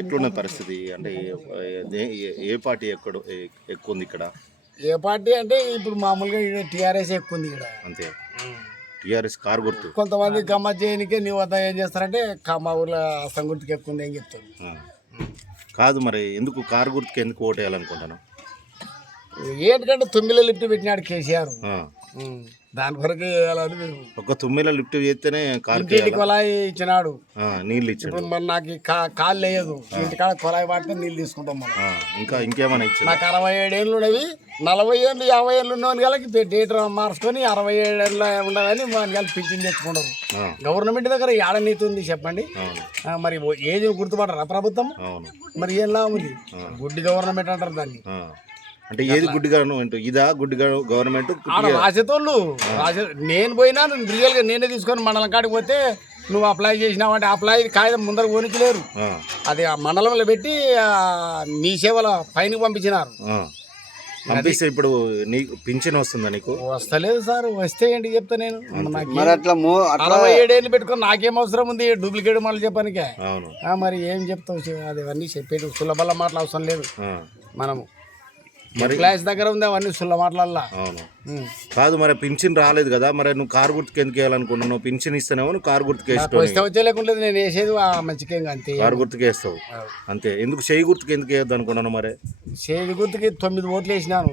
ఎట్లున్న పరిస్థితి అంటే ఏ పార్టీ ఎక్కువ ఉంది ఇక్కడ? ఏ పార్టీ అంటే ఇప్పుడు మామూలుగా టీఆర్ఎస్ ఎక్కువ ఉంది ఇక్కడ. అంతే, టీఆర్ఎస్ కారు గుర్తు. కొంతమంది గమ్మత్ చేయనికే నీ వద్ద ఏం చేస్తారంటే మా ఊర్లో సంగుర్తికి ఎక్కువ ఉంది అని చెప్తారు. కాదు, మరి ఎందుకు కారు గుర్తుకి ఎందుకు ఓటు వేయాలనుకుంటాను? ఏంటంటే 9 లిఫ్ట్ పెట్టినాడు కేసీఆర్, దాని కొరకు వేయాలని మేము. ఒక 9 లిఫ్ట్ చేస్తేనే కారు కొలాయి ఇచ్చినాడు, నీళ్ళు ఇచ్చాడు. ఇప్పుడు మరి నాకు కాలు లేదు, ఇంటికాడ కొలాయి పడితే నీళ్ళు తీసుకుంటాం మనం. ఇంకా ఇంకేమైనా ఇచ్చాడు? నాకు 67 ఏళ్ళు ఉన్నవి, 40 ఏళ్ళు 50 ఏళ్ళు ఉన్నవని కలిసి డేట్ మార్చుకొని 67 ఏళ్ళు ఉండవని మన కలిసి పింఛన్ తెచ్చుకుంటారు. గవర్నమెంట్ దగ్గర ఏడ నీతి ఉంది చెప్పండి? మరి ఏజ్ గుర్తుపడరా ప్రభుత్వం? మరి ఏం లాభం ఉంది? గుడ్డి గవర్నమెంట్ అంటారు దాన్ని. అంటే ఏది గుడ్డి గవర్నమెంట్? ఇదా గుడ్డి గవర్నమెంట్? రాసేతోళ్ళు నేను పోయినా రియల్ గా నేనే తీసుకొని మండలం కాడికి పోతే నువ్వు అప్లై చేసినావు అంటే అప్లై కాగితం ముందర పోనించలేరు. అది ఆ మండలంలో పెట్టి మీ సేవల పైన పంపించినారు. పంపిస్తే ఇప్పుడు నీకు పింఛన్ వస్తుందా? నీకు వస్తలేదు సార్. వస్తే ఏంటి చెప్తా నేను. 67 ఏళ్ళు పెట్టుకుని నాకేం అవసరం ఉంది డూప్లికేట్ మాటలు చెప్పడానికే? మరి ఏం చెప్తావు? అది అవన్నీ చెప్పేది సులభల మాటలు అవసరం లేదు. మనము క్లాస్ దగ్గర ఉంది అవన్నీ సుల్ల మాటలల్లా. కాదు, మరి పింఛన్ రాలేదు కదా, మరి నువ్వు కారు గుర్తుకు ఎందుకు వేయాలనుకున్నావు? పింఛన్ ఇస్తేనేమో నువ్వు కారు గుర్తుకు వేస్తావు. వచ్చే లేకుండా నేను వేసేది మంచిగా అంతే, కారు గుర్తుకు వేస్తావు అంతే. ఎందుకు చేయి గుర్తుకు ఎందుకు వేయద్దు అనుకున్నాను? మరి చేయి గుర్తుకి 9 ఓట్లు వేసినాను.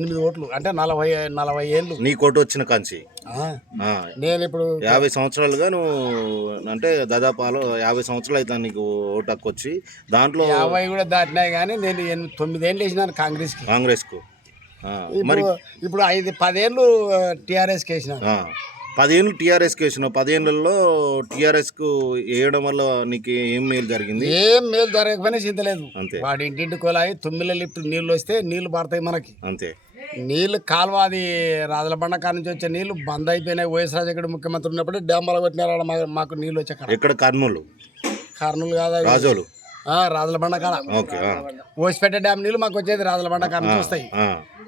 8 ఓట్లు అంటే 40 ఏళ్ళు. నీ కోటు వచ్చిన కాంచి నేను ఇప్పుడు 50 సంవత్సరాలుగా నువ్వు అంటే దాదాపు 50 సంవత్సరాలు అయితే నీకు ఓటు హక్కు వచ్చి, దాంట్లో 50 కూడా దాటినాయి. కానీ నేను 9 ఏళ్ళు వేసినాను కాంగ్రెస్ కు. మరి ఇప్పుడు 10 ఏళ్ళు టీఆర్ఎస్ కి వేసినాను. 10 ఏళ్ళు టీఆర్ఎస్ కి వేసినావు. 10 ఏళ్లలో టీఆర్ఎస్ కు వేయడం వల్ల నీకు ఏం మేలు జరిగింది? ఏం మేలు జరగకపోయినా చింతలేదు. అంతే. వాడి ఇంటింటి కొలాయి 9 లిఫ్ట్ నీళ్ళు వస్తే నీళ్లు పడతాయి మనకి. అంతే. నీళ్లు కాలువ అది రాజుల బండ కాడ నుంచి వచ్చే నీళ్లు బంద్ అయిపోయినాయి. వైఎస్ రాజశేఖర్ ముఖ్యమంత్రి ఉన్నప్పుడు డ్యామ్లో పెట్టినారు. మాకు నీళ్ళు వచ్చే ఇక్కడ కర్నూలు కాదా? రాజోలు రాజుల బండ కాడ ఓసిపేట డ్యామ్ నీళ్ళు మాకు వచ్చేది రాజుల బండ కాడ నుంచి వస్తాయి.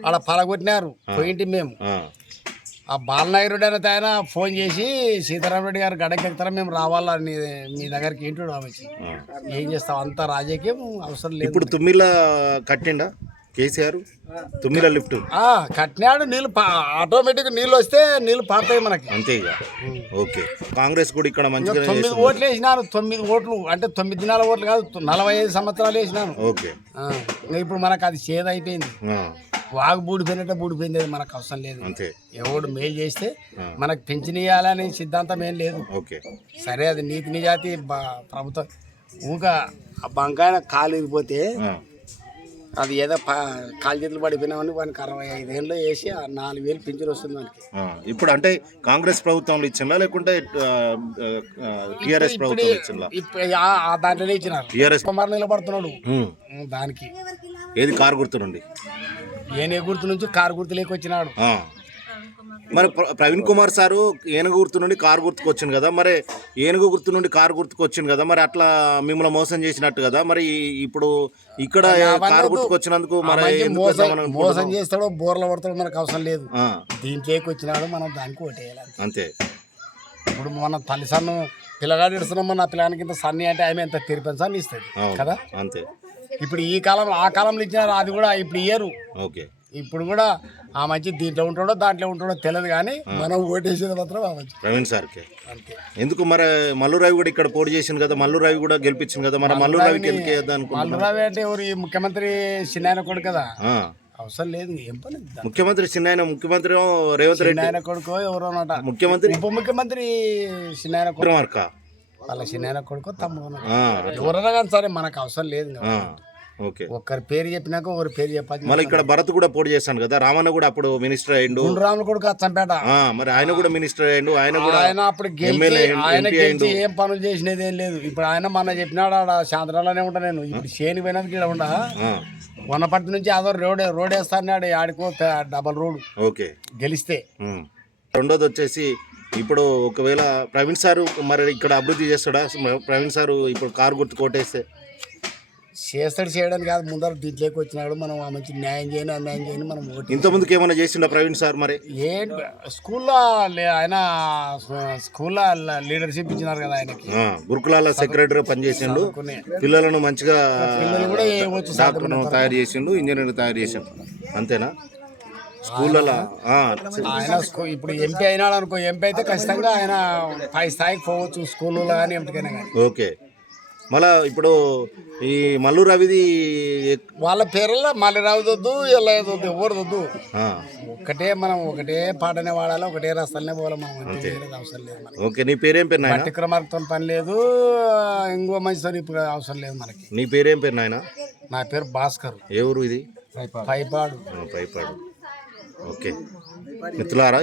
ఆడ పలగొట్టినారు. పోయింటి మేము. ఆ బాలనాయకుడు అనేది ఆయన ఫోన్ చేసి సీతారామరెడ్డి గారు గడకెక్కుతారా, మేము రావాలా మీ దగ్గరికి ఏంటో రావచ్చు. ఏం చేస్తాం, అంత రాజకీయం అవసరం లేదు. ఇప్పుడు 9 కట్టిండా కేసీఆర్? 9 లిఫ్ట్ కట్టినాడు. నీళ్ళు ఆటోమేటిక్ నీళ్ళు వస్తే నీళ్ళు పారుతాయి మనకి. అంతే ఇక. ఓకే. కాంగ్రెస్ కూడా ఇక్కడ మంచిగా 9 ఓట్లు వేసినాను. 9 ఓట్లు అంటే 9 దినాల ఓట్లు కాదు, 45 సంవత్సరాలు వేసినాను. ఓకే. ఇప్పుడు మనకు అది చేదు అయిపోయింది. వాగు బూడిపోయినట్టే బూడిపోయింది. అది మనకు అవసరం లేదు. అంతే. ఎవడు మేలు చేస్తే మనకు పెంచినియాలని సిద్ధాంతం ఏం లేదు. ఓకే. సరే, అది నీతి నిజాతి ప్రభుత్వం. ఊగా ఆ బంకాయన కాలు ఇరిగిపోతే అది ఏదో కాలు చేతులు పడిపోయినామని వానికి 65 ఏళ్ళు వేసి 4,000 పింఛన్ వస్తుంది మనకి. ఇప్పుడు అంటే కాంగ్రెస్ ప్రభుత్వంలో ఇచ్చిందా లేకుంటే టీఆర్ఎస్ ప్రభుత్వం ఇచ్చిందా? దాంట్లోనే ఇచ్చినారు. టీఆర్ఎస్ కుమార్ నిలబడుతున్నాడు దానికి. ఏది కారు గుర్తు నుండి? ఏనే గుర్తు నుంచి కారు గుర్తు లేకొచ్చినాడు. మరి ప్రవీణ్ కుమార్ సారు ఏనుగు గుర్తు నుండి కారు గుర్తుకు వచ్చింది కదా, మరి ఏనుగు గుర్తు నుండి కారు గుర్తుకు వచ్చింది కదా, మరి అట్లా మిమ్మల్ని మోసం చేసినట్టు కదా. మరి ఇప్పుడు ఇక్కడ కారు గుర్తుకు వచ్చినందుకు మోసం చేస్తాడో బోర్ల పడతాడో మనకు అవసరం లేదు. దీంట్లోకి వచ్చినాడు, మనం దానికి ఓటేయాలి అంతే. ఇప్పుడు మన తల్లి సన్ను పిల్లగాడు ఇస్తున్నాం, నా పిల్లగానికి ఇంత సన్ని అంటే ఆమె ఎంత తిరిపని సన్ని ఇస్తుంది కదా. అంతే. ఇప్పుడు ఈ కాలం ఆ కాలంలో ఇచ్చినారు, అది కూడా ఇప్పుడు ఇయ్యరు. ఓకే. ఇప్పుడు కూడా ఆ మంచి దీంట్లో ఉంటాడో దాంట్లో ఉంటాడో తెలియదు, కానీ మనం ఓటేసేది మాత్రం ఆ మంచి ప్రవీణ్ సార్కి. అంతే. ఎందుకు మరి మల్లు రవి కూడా ఇక్కడ పోటీ చేసింది కదా, మల్లు రవి కూడా గెలిపించింది కదా, మరి మల్లు రవికి ఎందుకు మల్లు రవి అంటే ఎవరు? ఈ ముఖ్యమంత్రి చిన్నాయన కొడుకు కదా, అవసరం లేదు. ఏం పని ముఖ్యమంత్రి చిన్నాయన? ముఖ్యమంత్రి రేవంత్ రెడ్డి ఆయన కొడుకు ఎవరోనట. ముఖ్యమంత్రి ఉప ముఖ్యమంత్రి చిన్నాయన కొడుకు, వాళ్ళ చిన్నాయన కొడుకు తమ్ముడు ఎవరన్నా కానీ సరే మనకు అవసరం లేదు. ఒకరి పేరు చెప్పినాక ఒకరి పేరు చెప్పాలి. మళ్ళీ ఇక్కడ భరత్ కూడా పోటీ చేస్తాను కదా, రామన్న కూడా అప్పుడు మినిస్టర్ అయ్యిండు. రాములు కొడుకు అచ్చంపేట, మరి ఆయన కూడా మినిస్టర్ అయ్యిండు. ఆయన అప్పుడు ఏం పనులు చేసినది ఏం లేదు. ఇప్పుడు ఆయన మన చెప్పినాడు ఆడ శాంతరాలనే ఉంటా నేను. ఇప్పుడు శేని పోయినందుకు ఇక్కడ ఉండా. వనపర్తి నుంచి అదో రోడ్ వేస్తాడు, ఆడికో డబల్ రోడ్. ఓకే. గెలిస్తే. రెండోది వచ్చేసి ఇప్పుడు ఒకవేళ ప్రవీణ్ సారు మరి ఇక్కడ అభివృద్ధి చేస్తాడా? ప్రవీణ్ సారు ఇప్పుడు కారు గుర్తు కోటేస్తే చేస్తాడు చేయడానికి కాదు, ముందర దీంట్లోకి వచ్చినాడు. మనం ఆ మంచి న్యాయం చేయని అన్యాయం చేయని మనం ఓటు ఇంతకుముందుకు ఏమైనా చేసిండా ప్రవీణ్ సార్ మరి? ఏంటి స్కూల్లో ఆయన స్కూల్లో లీడర్షిప్ ఇచ్చినారు కదా ఆయనకి. గురుకులాల సెక్రటరీ పనిచేసిండు, పిల్లలను మంచిగా కూడా వచ్చు, డాక్టర్ను తయారు చేసిండు, ఇంజనీర్ తయారు చేసిండు, అంతేనా? స్కూళ్ళలో ఆయన ఇప్పుడు ఎంపీ అయినాడు అనుకో, ఎంపీ అయితే ఖచ్చితంగా ఆయన పై స్థాయికి పోవచ్చు స్కూల్లో కానీ ఎంపికైనా కానీ. ఓకే. మళ్ళా ఇప్పుడు ఈ మల్లు రవిది వాళ్ళ పేర్లలో మళ్ళీ రావద్దు, ఇలా వద్దు, ఎవరు వద్దు. ఒకటే మనం ఒకటే పాటనే వాడాలి, ఒకటే రస్తాలనే పోవాలి మనం, అవసరం లేదు మనకి. ఓకే. నీ పేరేం పేరు నాయన? విక్రమార్కతో పని లేదు, ఇంకో మంచితో ఇప్పుడు అవసరం లేదు మనకి. నీ పేరేం పేరు నాయన? నా పేరు భాస్కర్. ఏ ఊరు ఇది? పైపాడు. పైపాడు. ఓకే మిత్రులారా.